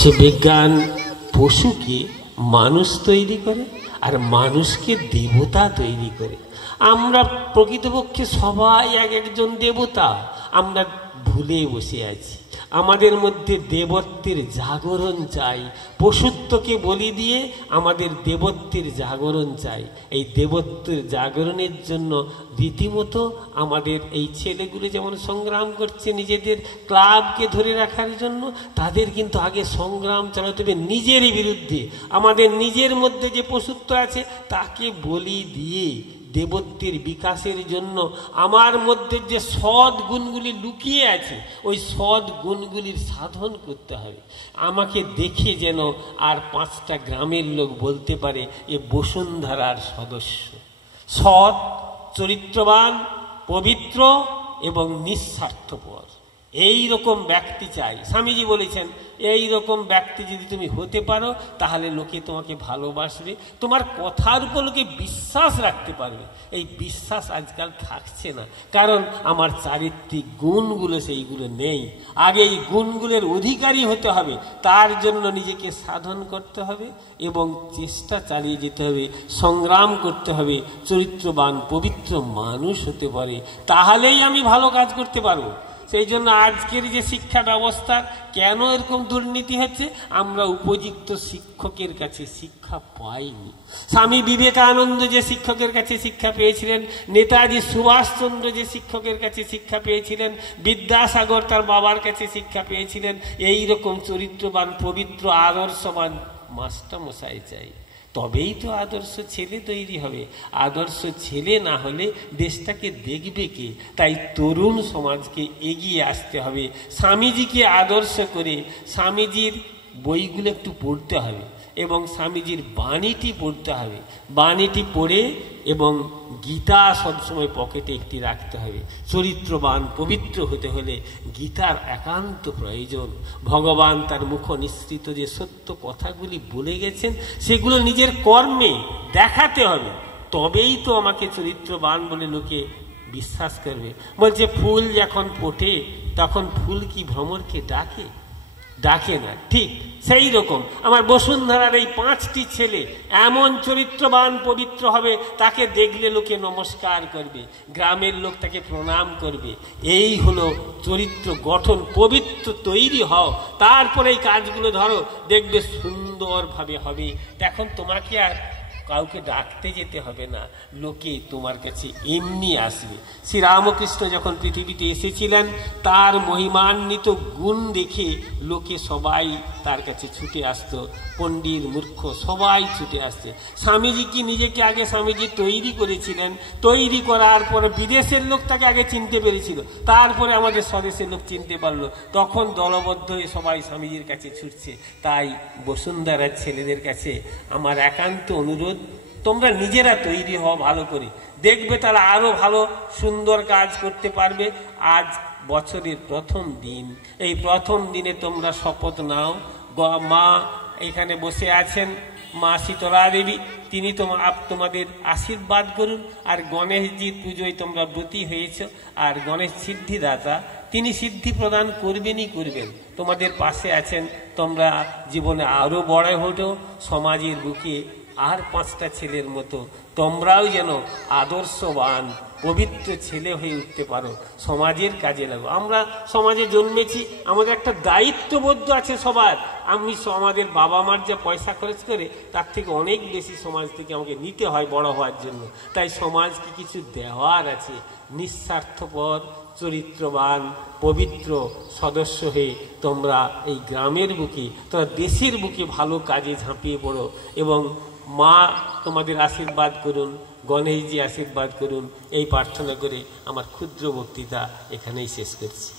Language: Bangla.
সে বিজ্ঞান পশুকে মানুষ তৈরি করে আর মানুষকে দেবতা তৈরি করে। আমরা প্রকৃতপক্ষে সবাই এক একজন দেবতা, আমরা ভুলে বসে আছি। আমাদের মধ্যে দেবত্বের জাগরণ চাই। পশুত্বকে বলি দিয়ে আমাদের দেবত্বের জাগরণ চাই। এই দেবত্বের জাগরণের জন্য রীতিমতো আমাদের এই ছেলেগুলো যেমন সংগ্রাম করছে নিজেদের ক্লাবকে ধরে রাখার জন্য, তাদের কিন্তু আগে সংগ্রাম চালাতে হবে নিজেরই বিরুদ্ধে। আমাদের নিজের মধ্যে যে পশুত্ব আছে তাকে বলি দিয়ে দেবত্বের বিকাশের জন্য আমার মধ্যে যে সৎ গুণগুলি লুকিয়ে আছে ওই সৎ গুণগুলির সাধন করতে হবে। আমাকে দেখে যেন আর 5টা গ্রামের লোক বলতে পারে এ বসুন্ধরার সদস্য, সৎ, চরিত্রবান, পবিত্র এবং নিঃস্বার্থপর। এই রকম ব্যক্তি চাই। স্বামীজি বলেছেন এই রকম ব্যক্তি যদি তুমি হতে পারো তাহলে লোকে তোমাকে ভালোবাসবে, তোমার কথার উপর লোকে বিশ্বাস রাখতে পারবে। এই বিশ্বাস আজকাল থাকছে না, কারণ আমার চারিত্রিক গুণগুলো সেইগুলো নেই। আগে এই গুণগুলোর অধিকারী হতে হবে, তার জন্য নিজেকে সাধন করতে হবে এবং চেষ্টা চালিয়ে যেতে হবে, সংগ্রাম করতে হবে, চরিত্রবান পবিত্র মানুষ হতে পারে, তাহলেই আমি ভালো কাজ করতে পারবো। সেই জন্য আজকের যে শিক্ষা ব্যবস্থা কেন এরকম দুর্নীতি হচ্ছে, আমরা উপযুক্ত শিক্ষকের কাছে শিক্ষা পাইনি। স্বামী বিবেকানন্দ যে শিক্ষকের কাছে শিক্ষা পেয়েছিলেন, নেতাজি সুভাষচন্দ্র যে শিক্ষকের কাছে শিক্ষা পেয়েছিলেন, বিদ্যাসাগর তার বাবার কাছে শিক্ষা পেয়েছিলেন, এই রকম চরিত্রবান পবিত্র আদর্শবান মাস্টারমশাই চাই। তবেই তো আদর্শ ছেলে তৈরি হবে। আদর্শ ছেলে না হলে দেশটাকে দেখবে কে? তাই তরুণ সমাজকে এগিয়ে আসতে হবে। স্বামীজিকে আদর্শ করে স্বামীজির বইগুলো একটু পড়তে হবে এবং স্বামীজির বাণীটি পড়তে হবে। বাণীটি পড়ে এবং গীতা সবসময় পকেটে একটি রাখতে হবে। চরিত্রবান পবিত্র হতে হলে গীতার একান্ত প্রয়োজন। ভগবান তার মুখ নিঃসৃত যে সত্য কথাগুলি বলে গেছেন সেগুলো নিজের কর্মে দেখাতে হবে, তবেই তো আমাকে চরিত্রবান বলে লোকে বিশ্বাস করবে। বলছে ফুল যখন ফোটে তখন ফুল কি ভ্রমরকে ডাকে? ডাকে না। ঠিক সেই রকম আমার বসুন্ধরার এই 5টি ছেলে এমন চরিত্রবান পবিত্র হবে, তাকে দেখলে লোকে নমস্কার করবে, গ্রামের লোক তাকে প্রণাম করবে। এই হলো চরিত্র গঠন। পবিত্র তৈরি হও, তারপরে এই কাজগুলো ধরো, দেখবে সুন্দরভাবে হবে। এখন তোমাকে আর কাউকে ডাকতে যেতে হবে না, লোকে তোমার কাছে এমনি আসবে। শ্রীরামকৃষ্ণ যখন পৃথিবীতে এসেছিলেন তার মহিমান্বিত গুণ দেখে লোকে সবাই তার কাছে ছুটে আসতো, পণ্ডিত মূর্খ সবাই ছুটে আসছে। স্বামীজি কি নিজেকে আগে স্বামীজি তৈরি করেছিলেন, তৈরি করার পরে বিদেশের লোক তাকে আগে চিনতে পেরেছিল, তারপরে আমাদের স্বদেশের লোক চিনতে পারলো, তখন দলবদ্ধ হয়ে সবাই স্বামীজির কাছে ছুটছে। তাই বসুন্ধরার ছেলেদের কাছে আমার একান্ত অনুরোধ, তোমরা নিজেরা তৈরি হও ভালো করে, দেখবে তারা আরো ভালো সুন্দর কাজ করতে পারবে। আজ বছরের প্রথম দিন, এই প্রথম দিনে তোমরা শপথ নাও। মা এখানে বসে আছেন, মা শীতলা দেবী, তিনি তোমাদের আশীর্বাদ করুন। আর গণেশজির পুজোয় তোমরা ব্রতী হয়েছ, আর গণেশ সিদ্ধিদাতা, তিনি সিদ্ধি প্রদান করবেনই করবেন, তোমাদের পাশে আছেন। তোমরা জীবনে আরো বড় হতো, সমাজের বুকে আর 5টা ছেলের মতো তোমরাও যেন আদর্শবান পবিত্র ছেলে হয়ে উঠতে পারো, সমাজের কাজে লাগো। আমরা সমাজে জন্মেছি, আমাদের একটা দায়িত্ববোধ আছে সবার। আমি আমাদের বাবা মার যা পয়সা খরচ করে তার থেকে অনেক বেশি সমাজ থেকে আমাকে নিতে হয় বড় হওয়ার জন্য। তাই সমাজকে কিছু দেওয়ার আছে। নিঃস্বার্থপর চরিত্রবান পবিত্র সদস্য হয়ে তোমরা এই গ্রামের বুকে, তোমরা দেশের বুকে ভালো কাজে ঝাঁপিয়ে পড়ো এবং মা তোমাদের আশীর্বাদ করুন, গণেশজি আশীর্বাদ করুন। এই প্রার্থনা করে আমার ক্ষুদ্র বক্তৃতা এখানেই শেষ করছি।